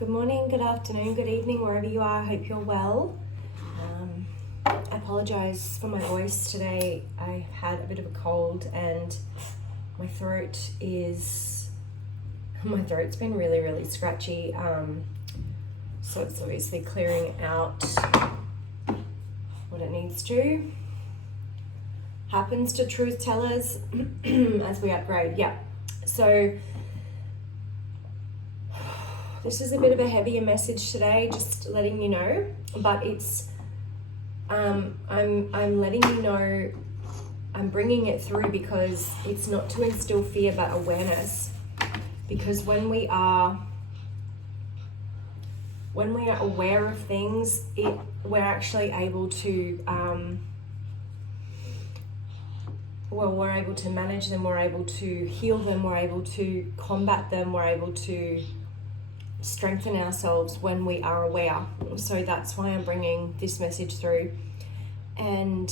Good morning, good afternoon, good evening, wherever you are. I hope you're well. I apologise for my voice today. I had a bit of a cold and my throat's been really scratchy. So it's obviously clearing out what it needs to. Happens to truth tellers as we upgrade. Yeah. So this is a bit of a heavier message today, just letting you know, but it's I'm letting you know, I'm bringing it through because it's not to instill fear but awareness. Because when we are aware of things, we're actually able to we're able to manage them, we're able to heal them, we're able to combat them, we're able to strengthen ourselves when we are aware. So that's why I'm bringing this message through. And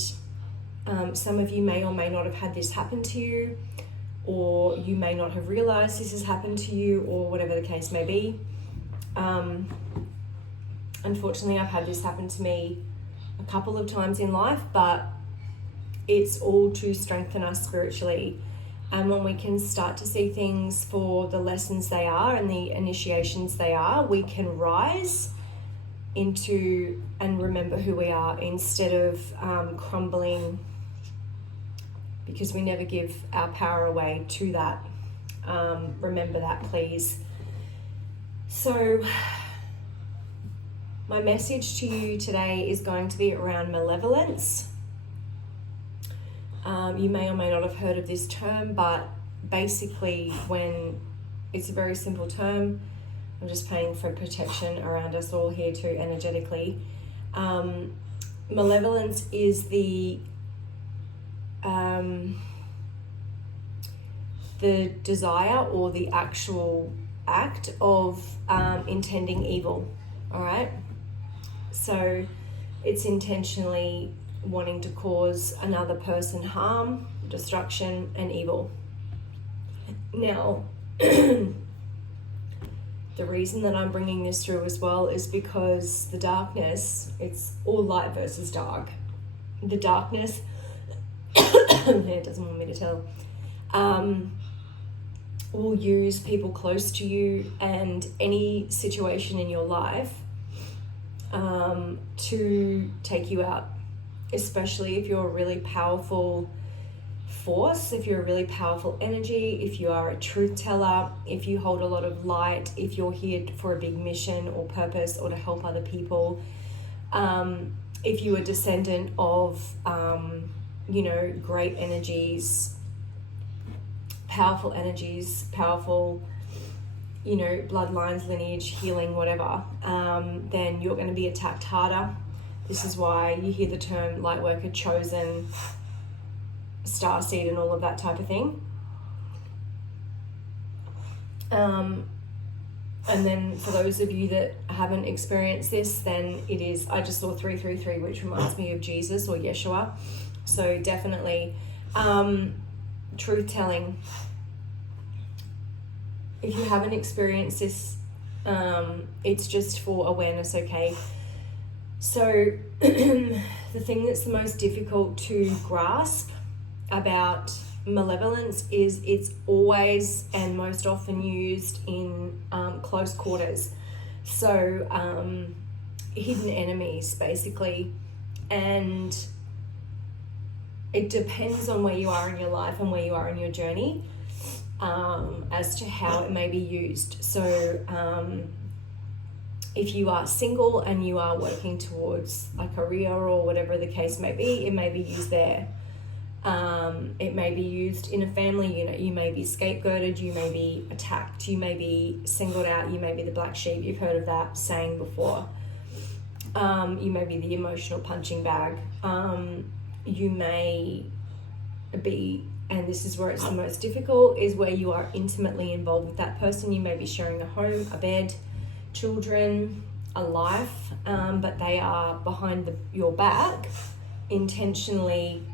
some of you may or may not have had this happen to you, or you may not have realized this has happened to you, or whatever the case may be. Unfortunately, I've had this happen to me a couple of times in life, but it's all to strengthen us spiritually. And when we can start to see things for the lessons they are and the initiations they are, we can rise into and remember who we are instead of crumbling, because we never give our power away to that. Remember that, please. So my message to you today is going to be around malevolence. You may or may not have heard of this term, but basically when it's a very simple term, I'm just praying for protection around us all here too, energetically. Malevolence is the desire or the actual act of intending evil, all right? So it's intentionally wanting to cause another person harm, destruction, and evil. Now, the reason that I'm bringing this through as well is because the darkness, it's all light versus dark. The darkness, it doesn't want me to tell, will use people close to you and any situation in your life to take you out. Especially if you're a really powerful force, if you're a really powerful energy, if you are a truth teller, if you hold a lot of light, if you're here for a big mission or purpose or to help other people, if you're a descendant of, great energies, powerful, bloodlines, lineage, healing, whatever, then you're going to be attacked harder. This is why you hear the term light worker, chosen, starseed, and all of that type of thing. And then for those of you that haven't experienced this, then it is, I just saw 333, which reminds me of Jesus or Yeshua. So definitely truth telling. If you haven't experienced this, it's just for awareness, okay? So the thing that's the most difficult to grasp about malevolence is it's always and most often used in close quarters. So hidden enemies, basically. And it depends on where you are in your life and where you are in your journey as to how it may be used. So if you are single and you are working towards a career or whatever the case may be, it may be used there. It may be used in a family unit. You may be scapegoated, you may be attacked, you may be singled out, you may be the black sheep. You've heard of that saying before. You may be the emotional punching bag. You may be, and this is where it's the most difficult, is where you are intimately involved with that person. You may be sharing a home, a bed, children, a life, but they are behind your back, intentionally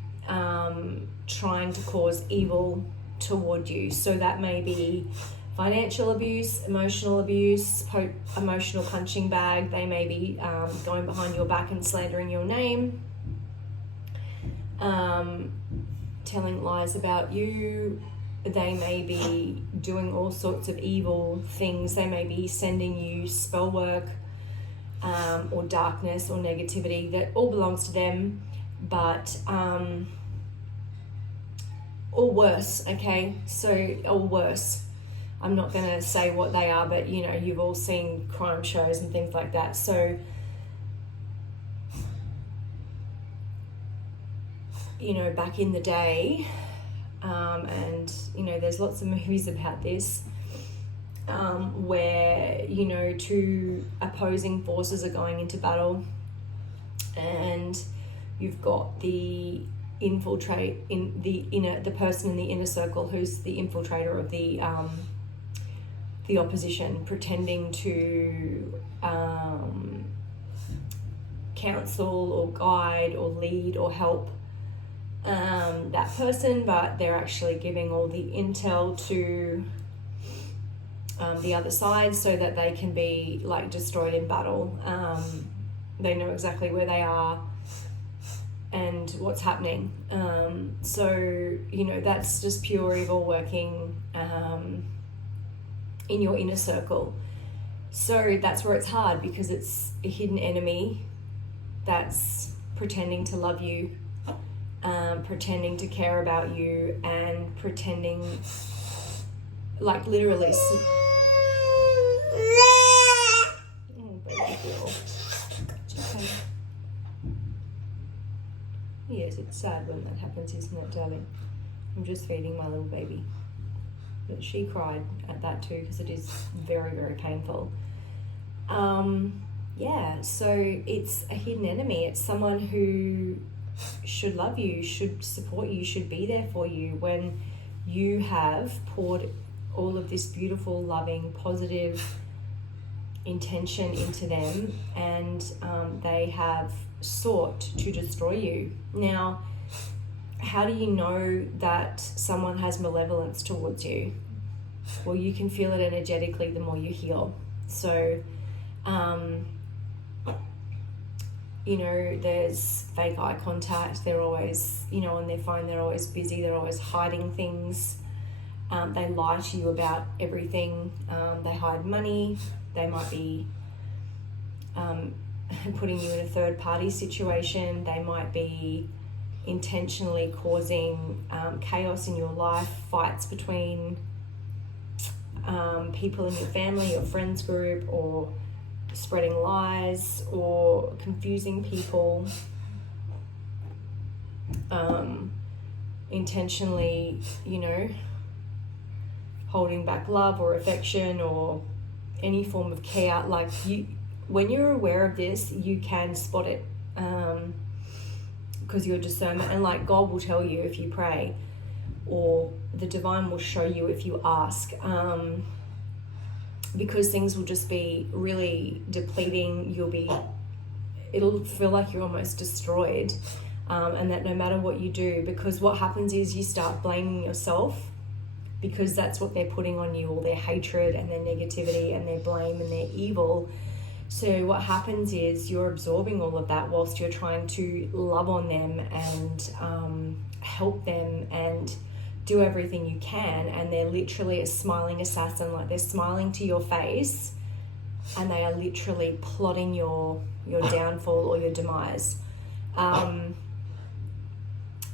trying to cause evil toward you. So that may be financial abuse, emotional abuse, emotional punching bag. They may be going behind your back and slandering your name, telling lies about you. They may be doing all sorts of evil things. They may be sending you spell work, or darkness or negativity. That all belongs to them, but or worse, okay? So, or worse. I'm not going to say what they are, but you know, you've all seen crime shows and things like that. So, you know, back in the day, and you know, there's lots of movies about this, where, you know, two opposing forces are going into battle, and you've got the the person in the inner circle who's the infiltrator of the opposition, pretending to counsel or guide or lead or help that person, but they're actually giving all the intel to the other side so that they can be like destroyed in battle. They know exactly where they are and what's happening. So, you know, that's just pure evil working in your inner circle. So that's where it's hard, because it's a hidden enemy that's pretending to love you, pretending to care about you, and pretending, like, literally. Oh, baby girl. Okay. Yes, it's sad when that happens, isn't it, darling? I'm just feeding my little baby. But she cried at that too, because it is very, very painful. Yeah, so it's a hidden enemy. It's someone who should love you, should support you, should be there for you when you have poured all of this beautiful, loving, positive intention into them, and they have sought to destroy you. Now, how do you know that someone has malevolence towards you? Well, you can feel it energetically the more you heal. So, you know, there's fake eye contact. They're always, you know, on their phone. They're always busy. They're always hiding things. They lie to you about everything. They hide money. They might be putting you in a third-party situation. They might be intentionally causing chaos in your life, fights between people in your family, your friends group, or spreading lies or confusing people, intentionally, you know, holding back love or affection or any form of care. Like, you, when you're aware of this, you can spot it, because your discernment, and like God will tell you if you pray, or the divine will show you if you ask, because things will just be really depleting. It'll feel like you're almost destroyed, and that no matter what you do, because what happens is you start blaming yourself, because that's what they're putting on you, all their hatred and their negativity and their blame and their evil. So what happens is you're absorbing all of that whilst you're trying to love on them and help them and do everything you can, and they're literally a smiling assassin. Like, they're smiling to your face and they are literally plotting your downfall or your demise.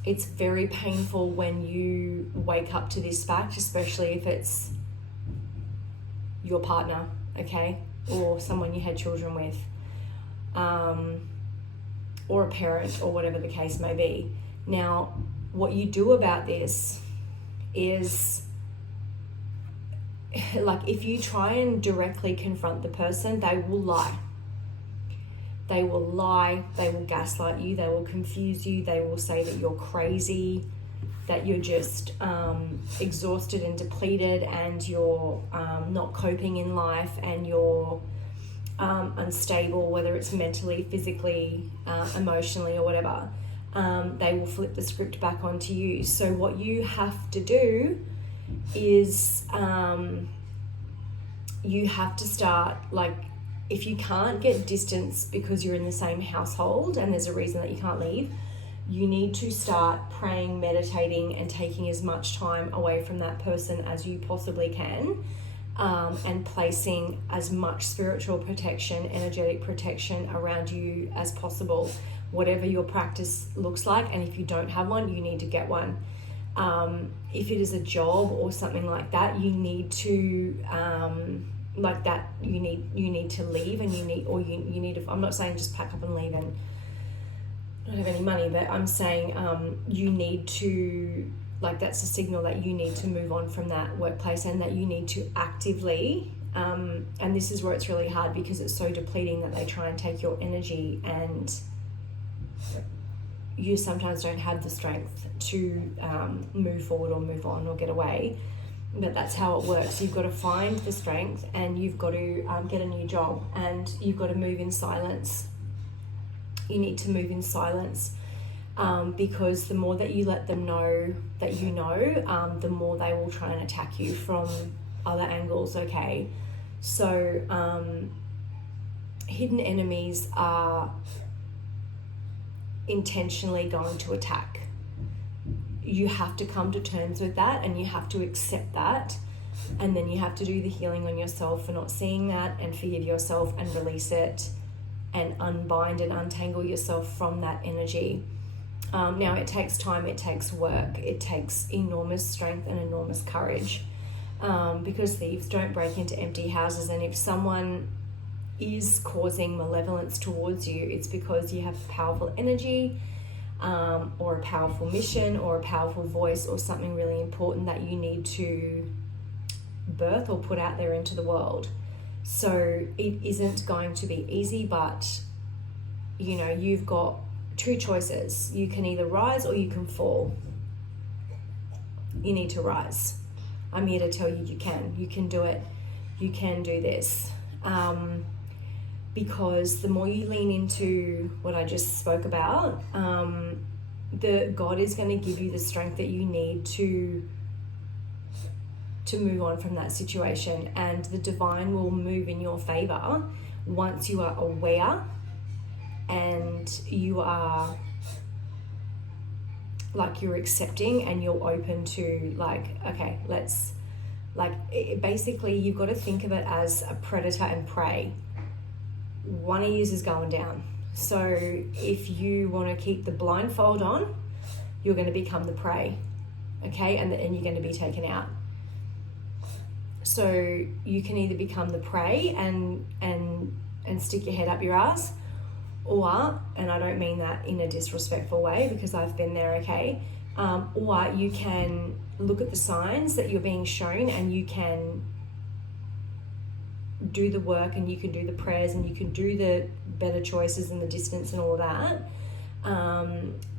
It's very painful when you wake up to this fact, especially if it's your partner, okay, or someone you had children with, or a parent, or whatever the case may be. Now, what you do about this is, like, if you try and directly confront the person, they will lie. They will lie, they will gaslight you, they will confuse you, they will say that you're crazy, that you're just exhausted and depleted, and you're not coping in life, and you're unstable, whether it's mentally, physically, emotionally, or whatever. They will flip the script back onto you. So what you have to do is you have to start, like, if you can't get distance because you're in the same household and there's a reason that you can't leave, you need to start praying, meditating, and taking as much time away from that person as you possibly can, and placing as much spiritual protection, energetic protection around you as possible, whatever your practice looks like. And if you don't have one, you need to get one. If it is a job or something like that, you need to you need to leave, and you need to, I'm not saying just pack up and leave and not have any money, but I'm saying you need to, like, that's a signal that you need to move on from that workplace, and that you need to actively, and this is where it's really hard because it's so depleting that they try and take your energy, and you sometimes don't have the strength to move forward or move on or get away. But that's how it works. You've got to find the strength, and you've got to get a new job, and you've got to move in silence. You need to move in silence, because the more that you let them know that you know, the more they will try and attack you from other angles, okay? So hidden enemies are intentionally going to attack. You have to come to terms with that, and you have to accept that, and then you have to do the healing on yourself for not seeing that, and forgive yourself and release it, and unbind and untangle yourself from that energy. Now, it takes time, it takes work, it takes enormous strength and enormous courage, because thieves don't break into empty houses. And if someone is causing malevolence towards you, it's because you have powerful energy, or a powerful mission, or a powerful voice, or something really important that you need to birth or put out there into the world. So it isn't going to be easy, but you know, you've got two choices. You can either rise or you can fall. You need to rise. I'm here to tell you, you can do it. You can do this. Because the more you lean into what I just spoke about, God is going to give you the strength that you need to move on from that situation, and the divine will move in your favor once you are aware, and you are, like, you're accepting, and you're open to, like, okay, let's, like, basically you've got to think of it as a predator and prey. One of you is going down. So if you want to keep the blindfold on, you're going to become the prey, okay? And you're going to be taken out. So you can either become the prey and stick your head up your ass, or, and I don't mean that in a disrespectful way because I've been there, okay? Or you can look at the signs that you're being shown, and you can do the work, and you can do the prayers, and you can do the better choices and the distance and all of that,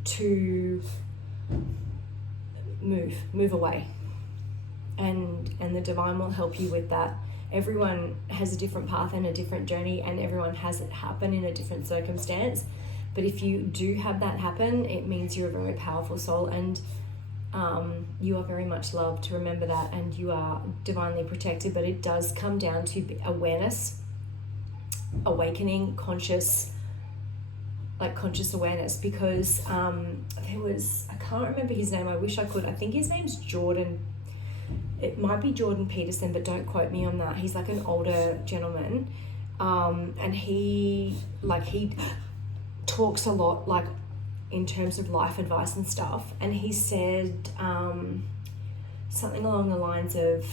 to move away, and the divine will help you with that. Everyone has a different path and a different journey, and everyone has it happen in a different circumstance. But if you do have that happen, it means you're a very powerful soul, and you are very much loved. To remember that, and you are divinely protected. But it does come down to awareness, awakening, conscious awareness. Because there was, I can't remember his name, I wish I could. I think his name's Jordan. It might be Jordan Peterson, but don't quote me on that. He's like an older gentleman, and he talks a lot, like, in terms of life advice and stuff. And he said something along the lines of,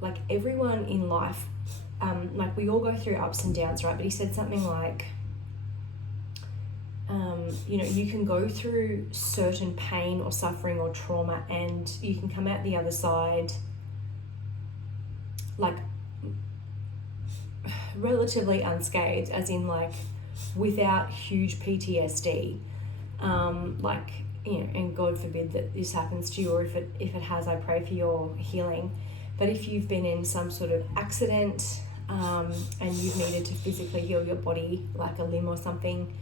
like, everyone in life, like, we all go through ups and downs, right? But he said something like, you know, you can go through certain pain or suffering or trauma, and you can come out the other side, like, relatively unscathed, as in, like, without huge PTSD, like, you know, and God forbid that this happens to you, or if it has, I pray for your healing. But if you've been in some sort of accident, and you've needed to physically heal your body, like a limb or something,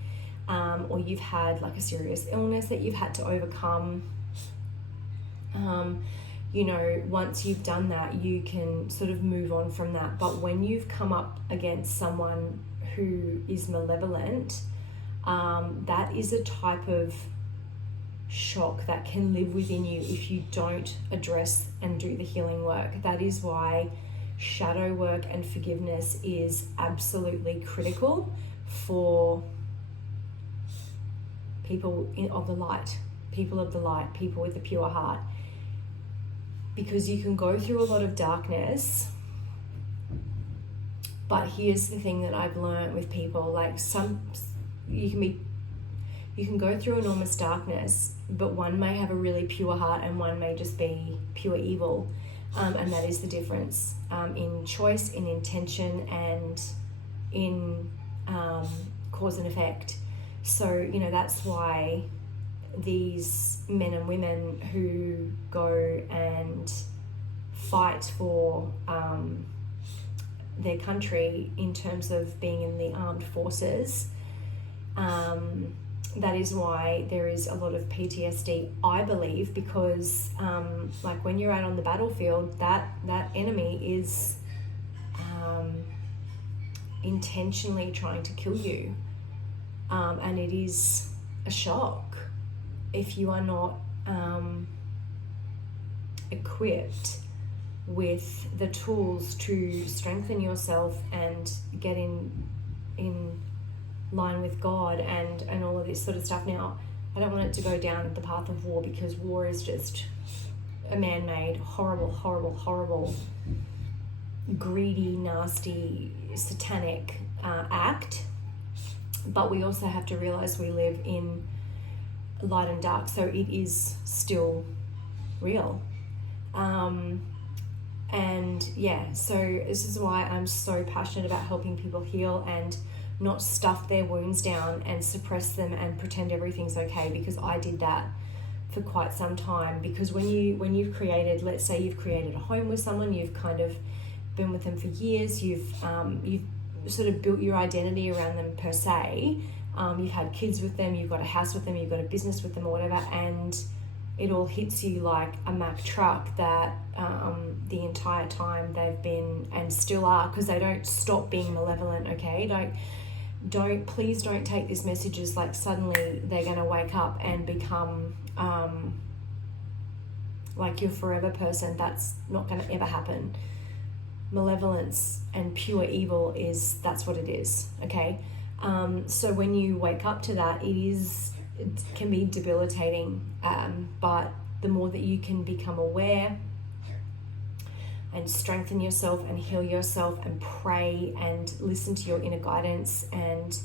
or you've had, like, a serious illness that you've had to overcome, you know, once you've done that, you can sort of move on from that. But when you've come up against someone who is malevolent, that is a type of shock that can live within you if you don't address and do the healing work. That is why shadow work and forgiveness is absolutely critical for people of the light, people with a pure heart. Because you can go through a lot of darkness, but here's the thing that I've learned with people, like you can go through enormous darkness, but one may have a really pure heart and one may just be pure evil, and that is the difference in choice, in intention, and in cause and effect. So, you know, that's why these men and women who go and fight for their country in terms of being in the armed forces, that is why there is a lot of PTSD, I believe, because like when you're out on the battlefield, that enemy is intentionally trying to kill you, and it is a shock if you are not equipped with the tools to strengthen yourself and get in line with God and all of this sort of stuff. Now, I don't want it to go down the path of war, because war is just a man-made, horrible, greedy, nasty, satanic act. But we also have to realize we live in light and dark, so it is still real. And yeah, so this is why I'm so passionate about helping people heal and not stuff their wounds down and suppress them and pretend everything's okay, because I did that for quite some time. Because when you've created, let's say you've created a home with someone, you've kind of been with them for years, you've sort of built your identity around them per se, you've had kids with them, you've got a house with them, you've got a business with them or whatever, and it all hits you like a Mack truck that the entire time they've been and still are, because they don't stop being malevolent, okay? Please don't take this message as like suddenly they're going to wake up and become like your forever person. That's not going to ever happen. Malevolence and pure evil that's what it is, okay? So when you wake up to that, it can be debilitating, but the more that you can become aware and strengthen yourself and heal yourself and pray and listen to your inner guidance and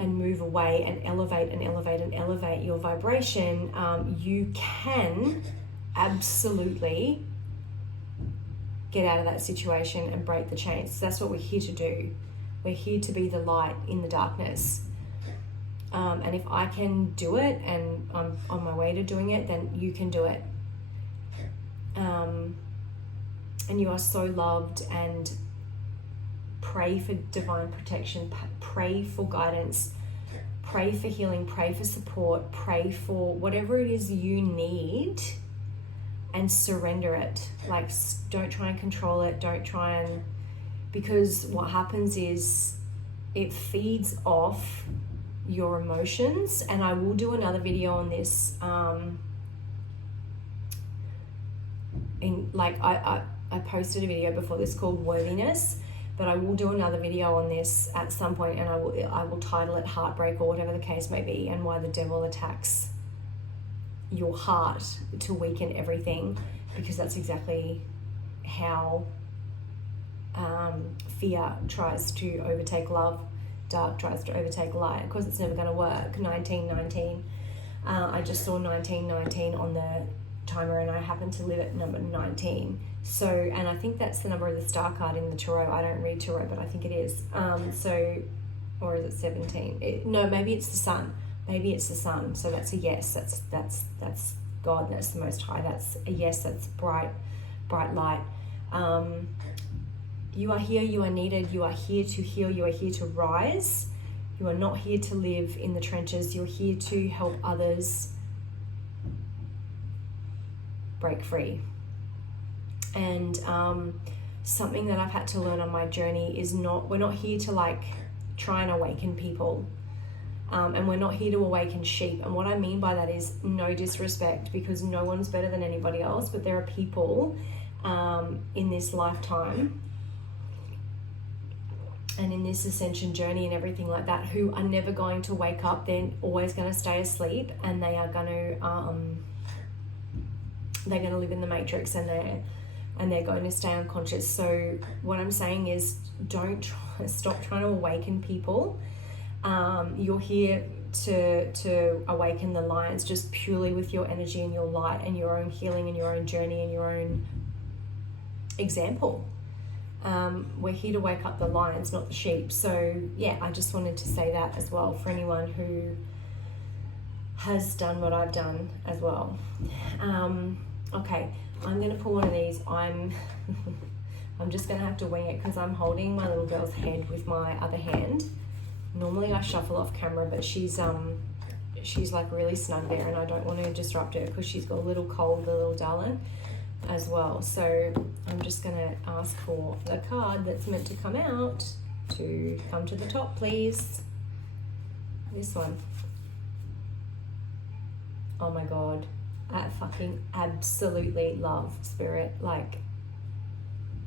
move away and elevate your vibration, you can absolutely get out of that situation and break the chains. So that's what we're here to do. We're here to be the light in the darkness. And if I can do it and I'm on my way to doing it, then you can do it. And you are so loved, and pray for divine protection, pray for guidance, pray for healing, pray for support, pray for whatever it is you need, and surrender it. Like, don't try and control it, because what happens is it feeds off your emotions. And I will do another video on this, I posted a video before this called Worthiness, but I will do another video on this at some point, and I will title it Heartbreak, or whatever the case may be, and why the devil attacks your heart to weaken everything, because that's exactly how fear tries to overtake love, dark tries to overtake light. Of course, it's never going to work. 1919. I just saw 1919 on the timer, and I happen to live at number 19. So, and I think that's the number of the star card in the tarot. I don't read tarot, but I think it is. Or is it 17? No, maybe it's the sun. Maybe it's the sun. So that's a yes. That's God. That's the Most High. That's a yes. That's bright light. You are here. You are needed. You are here to heal. You are here to rise. You are not here to live in the trenches. You're here to help others break free. And something that I've had to learn on my journey is we're not here to like try and awaken people. And we're not here to awaken sheep. And what I mean by that is no disrespect, because no one's better than anybody else, but there are people in this lifetime and in this ascension journey and everything like that who are never going to wake up. They're always going to stay asleep, and they are going to live in the matrix, and they're going to stay unconscious. So what I'm saying is stop trying to awaken people. You're here to awaken the lions just purely with your energy and your light and your own healing and your own journey and your own example. We're here to wake up the lions, not the sheep. So yeah, I just wanted to say that as well for anyone who has done what I've done as well. Okay, I'm going to pull one of these. I'm just going to have to wing it because I'm holding my little girl's head with my other hand. Normally I shuffle off camera, but she's like really snug there, and I don't want to disrupt her because she's got a little cold, the little darling, as well. So I'm just going to ask for the card that's meant to come out to come to the top, please. This one. Oh my God. I fucking absolutely love Spirit, like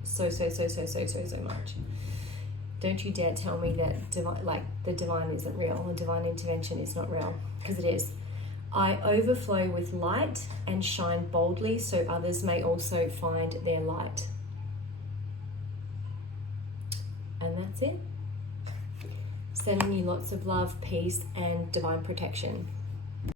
so much. Don't you dare tell me that the divine isn't real, the divine intervention is not real, because it is. I overflow with light and shine boldly so others may also find their light. And that's it. Sending you lots of love, peace, and divine protection.